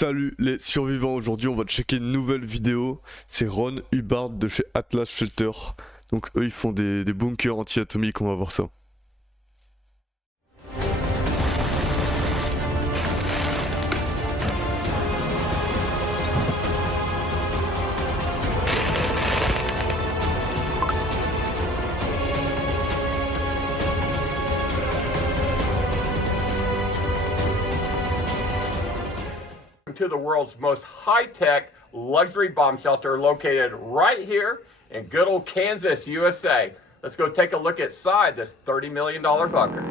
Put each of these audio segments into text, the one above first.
Salut les survivants, aujourd'hui on va checker une nouvelle vidéo. C'est Ron Hubbard de chez Atlas Shelter. Donc eux ils font des bunkers anti-atomiques, on va voir ça. To the world's most high-tech luxury bomb shelter located right here in good old Kansas, USA. Let's go take a look inside this $30 million bunker.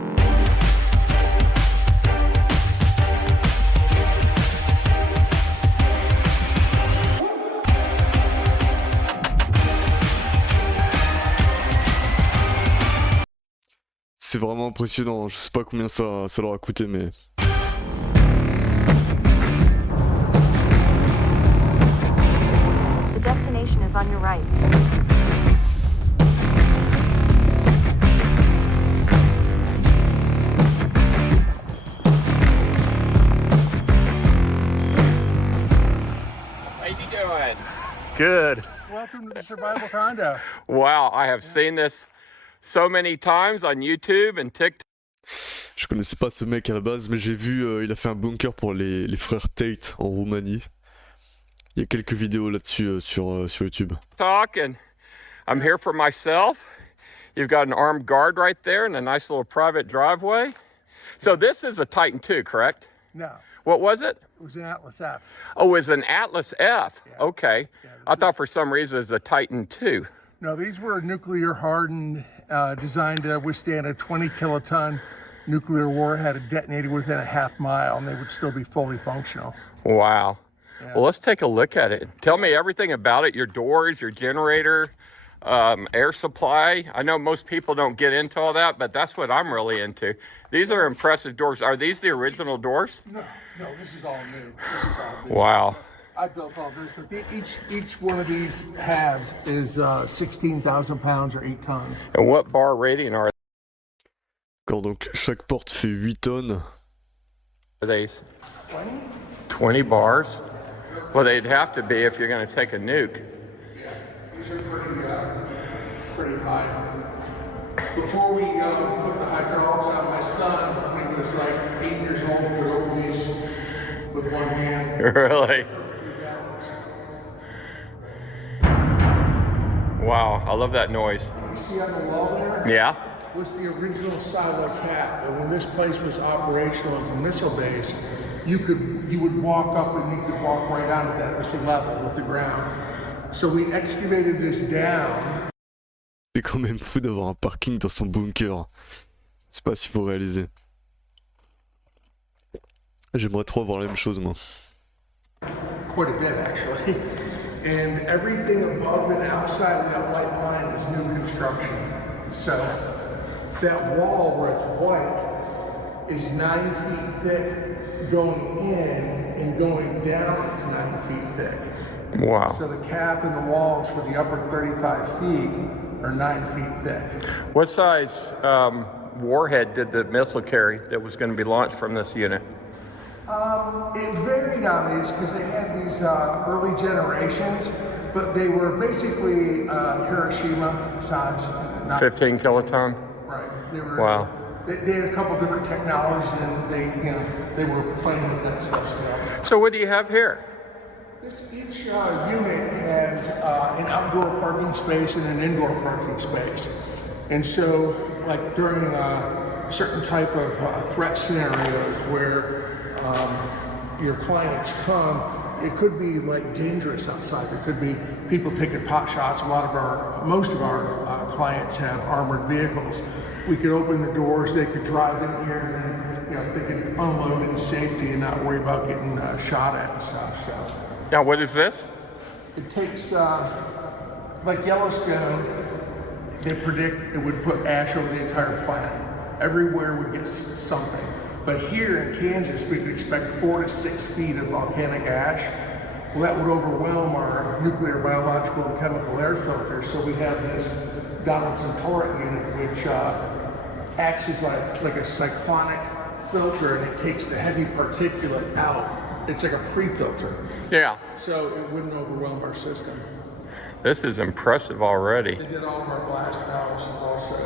C'est vraiment impressionnant, je sais pas combien ça leur a coûté mais... The destination is on your right. How you doing? Good. Welcome to the survival condo. Wow, I have seen this so many times on YouTube and TikTok. Je connaissais pas ce mec à la base, mais j'ai vu, il a fait un bunker pour les frères Tate en Roumanie. Il y a quelques vidéos là-dessus sur YouTube. And I'm here for myself. You've got an armed guard right there and a nice little private driveway. So this is a Titan II, correct? No, What was it? it was an Atlas F. Oh, it's an Atlas F. Yeah. Okay. Yeah, I thought for some reason it was a Titan II. No, these were nuclear hardened, designed to withstand a 20 kiloton nuclear warhead detonated within a half mile, and they would still be fully functional. Wow. Yeah. Well, let's take a look at it. Tell me everything about it, your doors, your generator, air supply. I know most people don't get into all that, but that's what I'm really into. These are impressive doors. Are these the original doors? No, this is all new. This is all new. Wow. I built all this, but each one of these halves is 16,000 pounds or 8 tons. And what bar rating are D'accord, donc chaque porte fait 8 tonnes. these? 20? 20 bars? Well, they'd have to be if you're going to take a nuke. Yeah, these are pretty high. Before we put the hydraulics on, my son, when he was like 8 years old, could open these with one hand. Really? Wow, I love that noise. You see on the wall there? Yeah? Was the original silo cap, and when this place was operational as a missile base, you would walk up and you could walk right onto that. It was level with the ground. So we excavated this down. C'est quand même fou d'avoir un parking dans son bunker. Je sais pas s'il faut réaliser. J'aimerais trop avoir la même chose moi. Quite a bit actually. And everything above and outside of that white line is new construction. So that wall where it's white is 9 feet thick going in, and going down it's 9 feet thick. Wow. So the cap and the walls for the upper 35 feet are 9 feet thick. What size warhead did the missile carry that was going to be launched from this unit? It varied on these because they had these early generations, but they were basically Hiroshima size. 15 kiloton? Right. They were. Wow. They had a couple different technologies, and they were playing with that stuff still. So what do you have here? Each unit has an outdoor parking space and an indoor parking space, and so like during certain type of threat scenarios where your clients come, it could be like dangerous outside. There could be people taking pot shots. Most of our clients have armored vehicles. We could open the doors, they could drive in here, and then they could unload in safety and not worry about getting shot at and stuff. So Now, what is this? it takes like Yellowstone. They predict it would put ash over the entire planet. Everywhere would get something. But here in Kansas, we could expect 4 to 6 feet of volcanic ash. Well, that would overwhelm our nuclear, biological, and chemical air filters. So we have this Donaldson turret unit, which acts as like a cyclonic filter, and it takes the heavy particulate out it's like a pre-filter, Yeah. so it wouldn't overwhelm our system. This is impressive already. They did all of our blast valves also.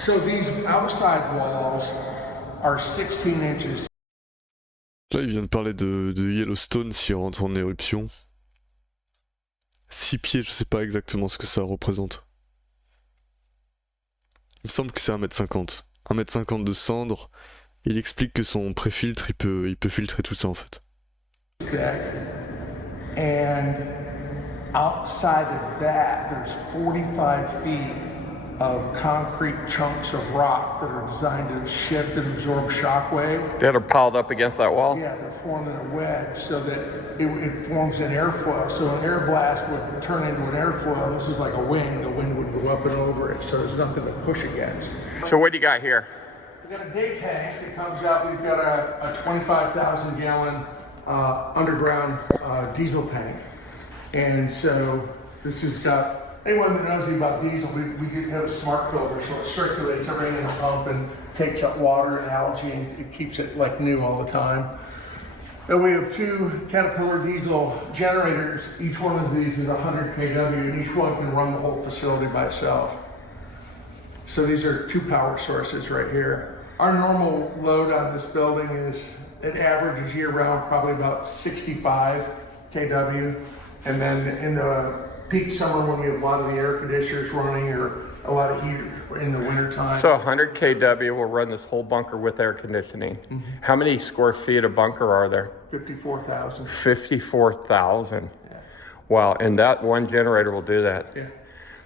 So these outside walls are 16 inches. Là, il vient de parler de Yellowstone s'il rentre en éruption. 6 pieds, je sais pas exactement ce que ça représente. Il me semble que c'est 1m50. 1m50 de cendre. Il explique que son pré-filtre, il peut filtrer tout ça en fait. And outside of that, there's 45 feet of concrete chunks of rock that are designed to shift and absorb shockwave. That are piled up against that wall? Yeah, they're forming a wedge so that it forms an airflow. So an air blast would turn into an airflow. This is like a wing. The wind would go up and over it, so there's nothing to push against. So what do you got here? We got a day tank that comes out. We've got a 25,000 gallon underground diesel tank. And so this has got, anyone that knows anything about diesel, we have a smart filter, so it circulates everything in the pump and takes up water and algae, and it keeps it like new all the time. And we have 2 Caterpillar diesel generators. Each one of these is 100 kW, and each one can run the whole facility by itself. So these are 2 power sources right here. Our normal load on this building is, it averages year round, probably about 65 kW. And then in the peak summer when we have a lot of the air conditioners running or a lot of heat in the winter time. So 100 kW will run this whole bunker with air conditioning. Mm-hmm. How many square feet of bunker are there? 54,000. 54,000. Yeah. Wow, and that one generator will do that. Yeah.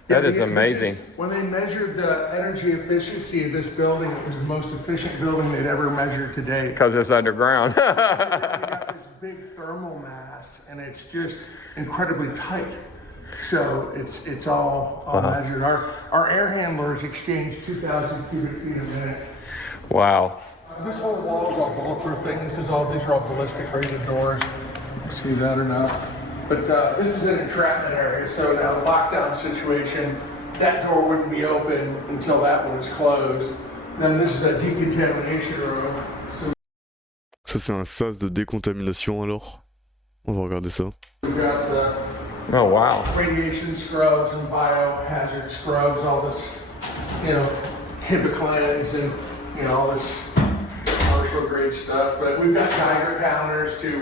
That is amazing. When they measured the energy efficiency of this building, it was the most efficient building they'd ever measured to date. Because it's underground. They got this big thermal mass, and it's just incredibly tight. So it's all measured. Our air handlers exchange 2,000 cubic feet a minute. Wow. This whole wall is all bulletproof thing. These are all ballistic rated doors. See that or not? But this is an entrapment area, so in a lockdown situation, that door wouldn't be open until that one is closed. Then this is a decontamination room. Ça c'est un sas de décontamination alors. On va regarder ça. We've got the Oh, wow. radiation scrubs and biohazard scrubs, all this, HIPAA and, all this commercial grade stuff. But we've got Geiger counters to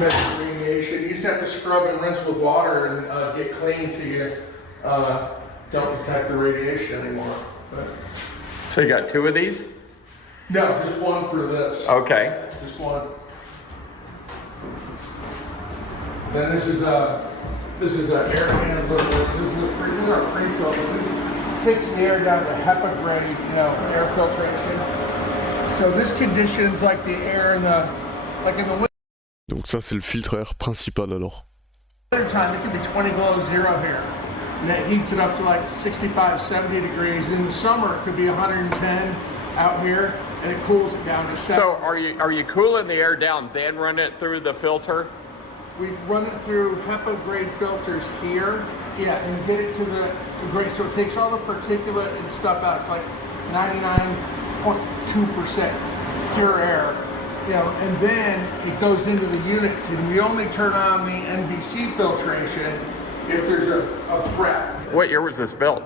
measure radiation. You just have to scrub and rinse with water and get clean so you don't detect the radiation anymore. But, So you got 2 of these? no, just one for this. Okay. Just one. Then this is a air handler. This is a pre-filter. This takes the air down to HEPA grade, air filtration. So this conditions like the air in the winter. Donc ça c'est le filtre à air principal alors. Winter time, it could be 20 below zero here. And that heats it up to like 65, 70 degrees. In the summer, it could be 110 out here, and it cools it down to 70. So are you cooling the air down, then run it through the filter? We've run it through HEPA grade filters here, and get it to the grade. So it takes all the particulate and stuff out. It's like 99.2% pure air, and then it goes into the units. And we only turn on the NBC filtration if there's a threat. What year was this built?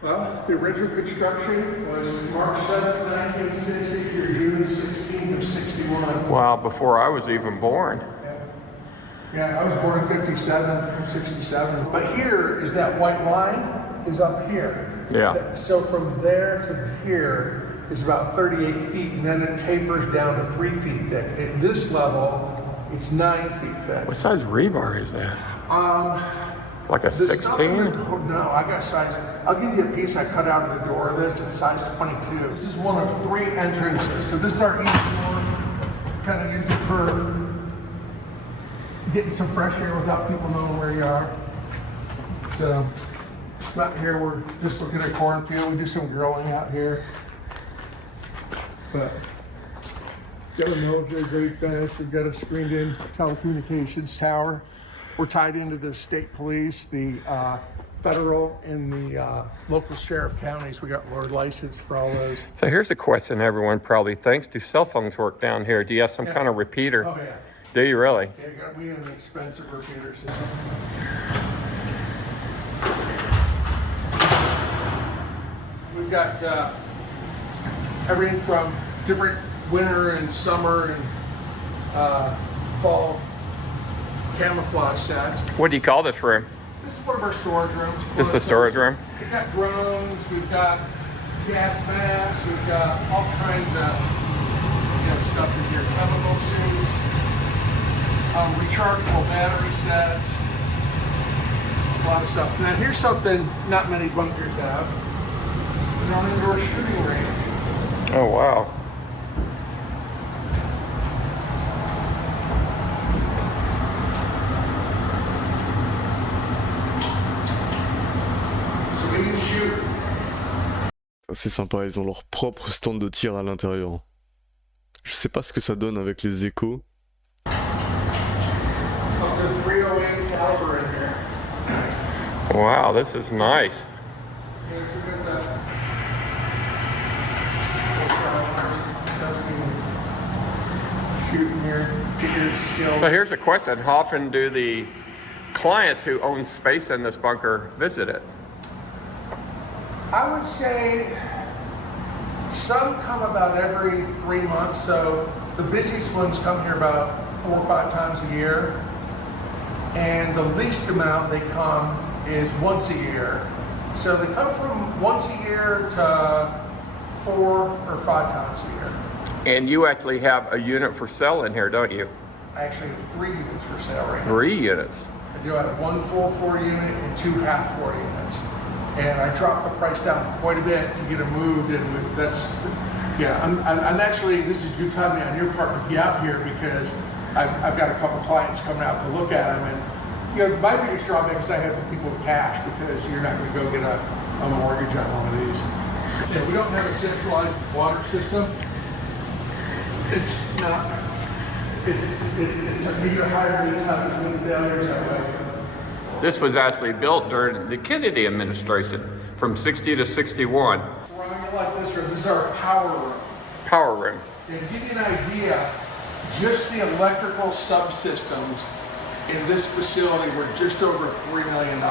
Well, the original construction was March 7th, 1960 through June 16th of 61. Wow, before I was even born. Yeah, I was born in 57, I'm 67. But here is that white line is up here. Yeah. So from there to here is about 38 feet, and then it tapers down to 3 feet thick. At this level, it's 9 feet thick. What size rebar is that? Like a 16? No, I got size. I'll give you a piece I cut out of the door of this. It's size 22. This is one of 3 entrances. So this is our east door. Kind of use it for getting some fresh air without people knowing where you are. So out here we're just looking at a cornfield. We do some grilling out here. But got a military grade fence. We've got a screened in telecommunications tower. We're tied into the state police, the federal and the local sheriff counties. We got Lord licensed for all those. So here's a question everyone probably thinks. Do cell phones work down here? Do you have some kind of repeater? Oh, yeah. Do you really? Yeah, we have an expensive repeater system. We've got everything from different winter and summer and fall camouflage sets. What do you call this room? This is one of our storage rooms. This is a storage room? We've got drones, we've got gas masks, we've got all kinds of stuff in here. Chemical suits, rechargeable battery sets, a lot of stuff. Now here's something not many bunkers have. An indoor shooting range. Oh, wow. So we can shoot. Ça c'est sympa, ils ont leur propre stand de tir à l'intérieur. Je sais pas ce que ça donne avec les échos. Up to 308 caliber in here. Wow, this is nice. Yes, we got that. Shooting here, get your skills. So here's a question. How often do the clients who own space in this bunker visit it? I would say some come about every 3 months. So the busiest ones come here about 4 or 5 times a year. And the least amount they come is once a year. So they come from once a year to 4 or 5 times a year. And you actually have a unit for sale in here, don't you? I actually have 3 units for sale right now. 3 units. I do have 1 full floor unit and 2 half floor units. And I dropped the price down quite a bit to get them moved, and that's, yeah, I'm actually, this is good timing on your part to be out here because I've got a couple clients coming out to look at them, and my biggest drawback is I have the people with cash because you're not going to go get a mortgage on one of these. Yeah, we don't have a centralized water system. It's not, it's a bigger higher time between failures that way. This was actually built during the Kennedy administration from 60 to 61. We're on it like this room. This is our power room. Power room. And to give you an idea, just the electrical subsystems in this facility were just over $3 million.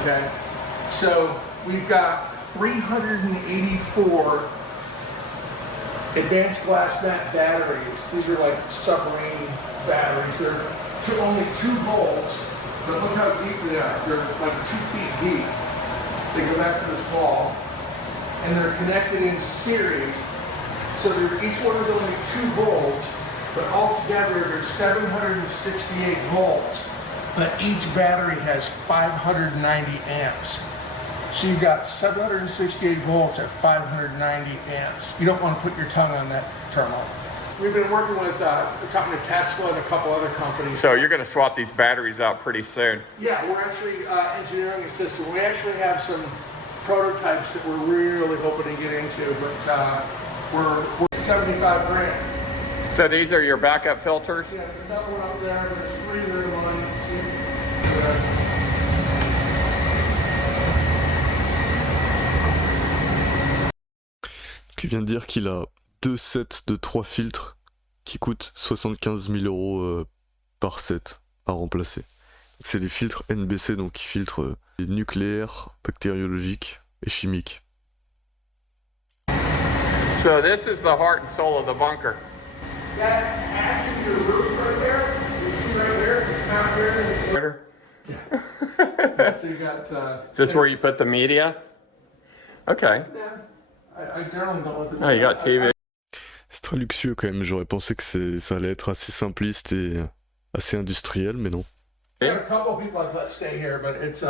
Okay? So we've got 384 advanced glass mat batteries. These are like submarine batteries. They're only 2 volts, but look how deep they are. They're like 2 feet deep. They go back to this wall, and they're connected in series. So each one is only 2 volts, but altogether there's 768 volts. But each battery has 590 amps. So you've got 768 volts at 590 amps. You don't want to put your tongue on that terminal. We've been working with the company Tesla and a couple other companies. So you're going to swap these batteries out pretty soon. Yeah, we're actually engineering a system. We actually have some prototypes that we're really hoping to get into, but we're 75 grand. So these are your backup filters? Yeah, there's another one up there. There's 3 there in line. You can see. Il vient de dire qu'il a 2 sets de 3 filtres qui coûtent 75 000 € par set à remplacer. C'est des filtres NBC, donc qui filtrent les nucléaires, bactériologiques et chimiques. So this is the heart and soul of the bunker. That hatch in your roof right there, you see right there, out here. Yeah. So you got. Is this where you put the media? Okay. Yeah. I generally don't let them. Oh, you got TV. C'est très luxueux quand même, j'aurais pensé que ça allait être assez simpliste et assez industriel, mais non. We have a couple of people I've let stay here, but it's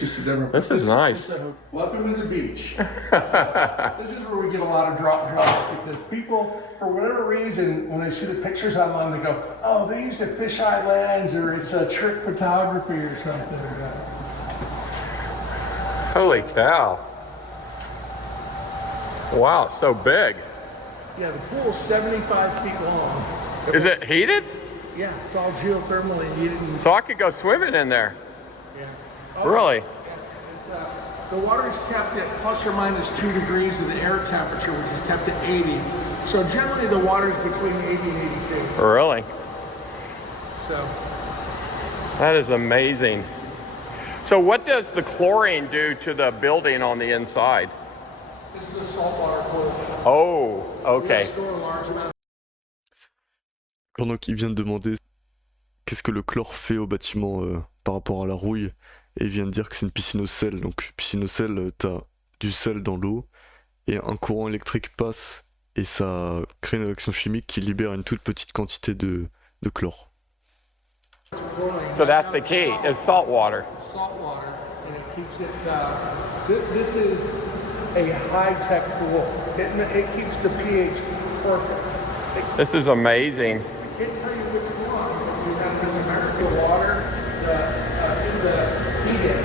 just a different. This is nice. Welcome to the beach. This is where we get a lot of drops because people, for whatever reason, when they see the pictures online, they go, "Oh, they used a fisheye lens, or it's a trick photography, or something." Holy cow. Wow, it's so big. Yeah, the pool is 75 feet long. Is it heated? Yeah, it's all geothermally heated. So I could go swimming in there. Yeah. Really? Yeah. It's, the water is kept at plus or minus 2 degrees of the air temperature, which is kept at 80. So generally the water is between 80 and 82. Really? So. That is amazing. So what does the chlorine do to the building on the inside? This is a saltwater pool. Oh, okay. We store a large amount. Quand donc il vient de demander qu'est-ce que le chlore fait au bâtiment par rapport à la rouille, et il vient de dire que c'est une piscine au sel. Donc piscine au sel, t'as du sel dans l'eau, et un courant électrique passe, et ça crée une réaction chimique qui libère une toute petite quantité de chlore. So that's the key, is salt water. Salt water, and it keeps it, this is a high-tech pool. It keeps the pH perfect. This is amazing. I can't tell you which one, but we have this American water in the heating.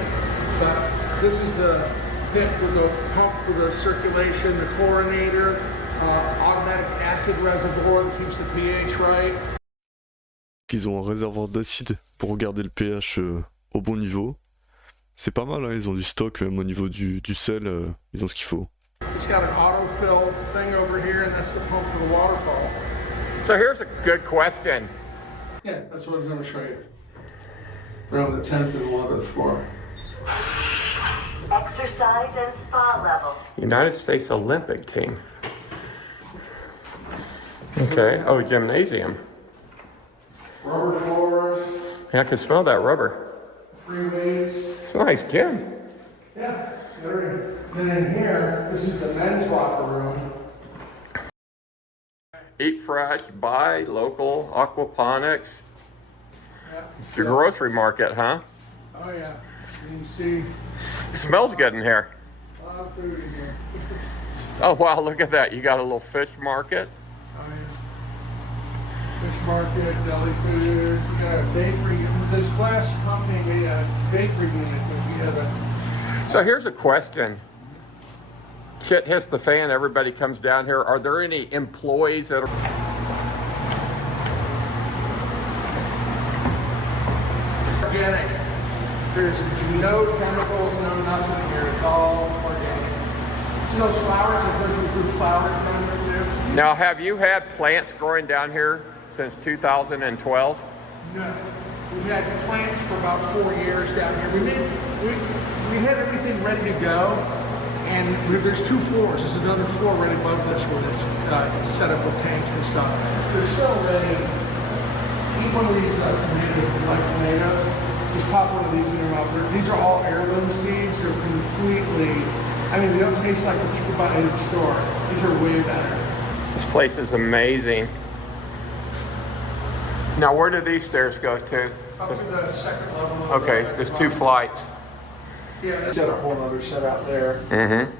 But this is the pit with the pump for the circulation, the chlorinator, automatic acid reservoir that keeps the pH right. Ils ont un réservoir d'acide pour garder le pH au bon niveau. C'est pas mal, hein, ils ont du stock, même au niveau du sel, ils ont ce qu'il faut. It's got an autofill thing over here, and that's the pump for the waterfall. So here's a good question. Yeah, that's what I was going to show you. They're on the 10th and 11th floor. Exercise and spa level. United States Olympic team. Okay, oh, gymnasium. Rubber floors, Yeah, I can smell that rubber. free weights. It's a nice gym. Yeah, then in here, this is the men's locker room. Eat fresh, buy local, aquaponics. Yeah. The grocery market, huh? Oh yeah, you can see Smells good in here. a lot of food in here. Oh wow, look at that. You got a little fish market. Oh yeah. Fish market, deli food. We got a bakery. This glass company made a bakery unit, but we have a. So here's a question. Shit hits the fan, everybody comes down here. Are there any employees that are... Organic. There's no chemicals, no nothing here. It's all organic. See those flowers? There's fruit flowers down there too. Now, have you had plants growing down here since 2012? No. We've had plants for about 4 years down here. We had everything ready to go, and there's 2 floors. There's another floor right above this where it's set up with tanks and stuff. They're still ready. Eat one of these tomatoes if you like tomatoes. Just pop one of these in your mouth. These are all heirloom seeds. They're completely, I mean, they don't taste like what you could buy in the store. These are way better. This place is amazing. Now, where do these stairs go to? Up to the second level. Okay, there's 2 flights. Yeah, there's a whole other set out there. Mm-hmm.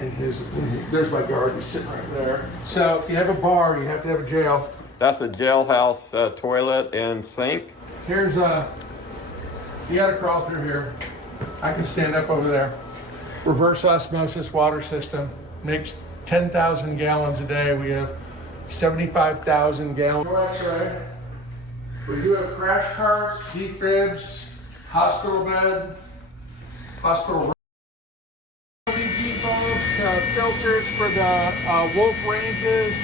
And there's my guard, he's sitting right there. So if you have a bar, you have to have a jail. That's a jailhouse toilet and sink. Here's you gotta crawl through here. I can stand up over there. Reverse osmosis water system. Makes 10,000 gallons a day. We have 75,000 gallons. No x-ray. We do have crash carts, defibs, hospital bed, hospital LED bulbs, filters for the wolf ranges,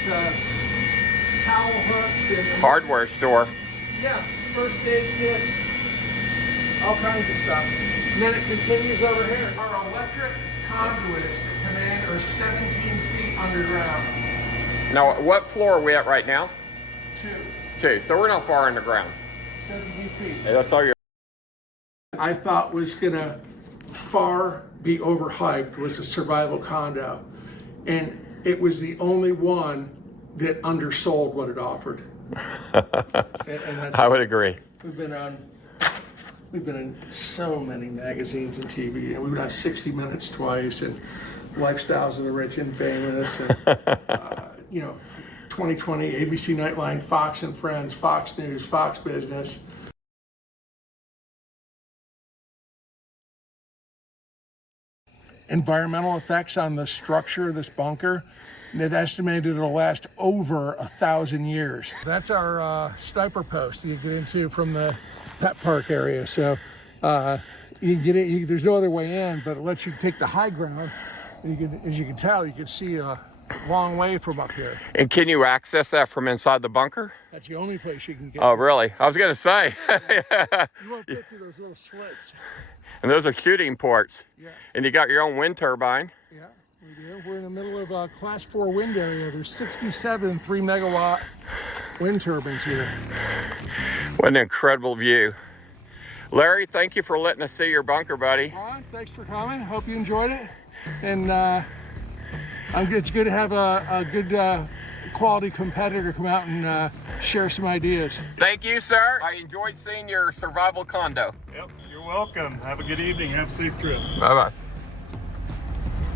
towel hooks, and Hardware store. yeah, first aid kits, all kinds of stuff. And then it continues over here. Our electric conduits that come in are 17 feet underground. Now, what floor are we at right now? 2, 2. So we're not far underground. 17 feet. Hey, that's all your... I thought was gonna far be overhyped was the survival condo. And it was the only one that undersold what it offered. And that's, I would agree. we've been in so many magazines and TV, and we've been on 60 Minutes twice, and Lifestyles of the Rich and Famous, and 2020, ABC Nightline, Fox and Friends, Fox News, Fox Business. Environmental effects on the structure of this bunker. and they've estimated it'll last over 1,000 years. That's our sniper post you get into from the pet park area. So you can get it. There's no other way in, but it lets you take the high ground. And you can, as you can tell, you can see a long way from up here. And can you access that from inside the bunker? That's the only place you can get. Oh, to. really? I was going to say. You won't get through those little slits. And those are shooting ports. Yeah. And you got your own wind turbine. Yeah, we do. We're in the middle of a class 4 wind area. There's 67 3-megawatt wind turbines here. What an incredible view. Larry, thank you for letting us see your bunker, buddy. Ron, thanks for coming. Hope you enjoyed it. And it's good to have a good quality competitor come out and share some ideas. Thank you, sir. I enjoyed seeing your survival condo. Yep, you're welcome. Have a good evening. Have a safe trip. Bye-bye.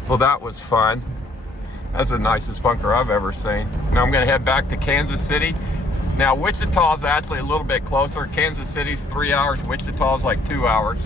Well, that was fun. That's the nicest bunker I've ever seen. Now I'm gonna head back to Kansas City. Now Wichita's actually a little bit closer. Kansas City's 3 hours, Wichita's like 2 hours.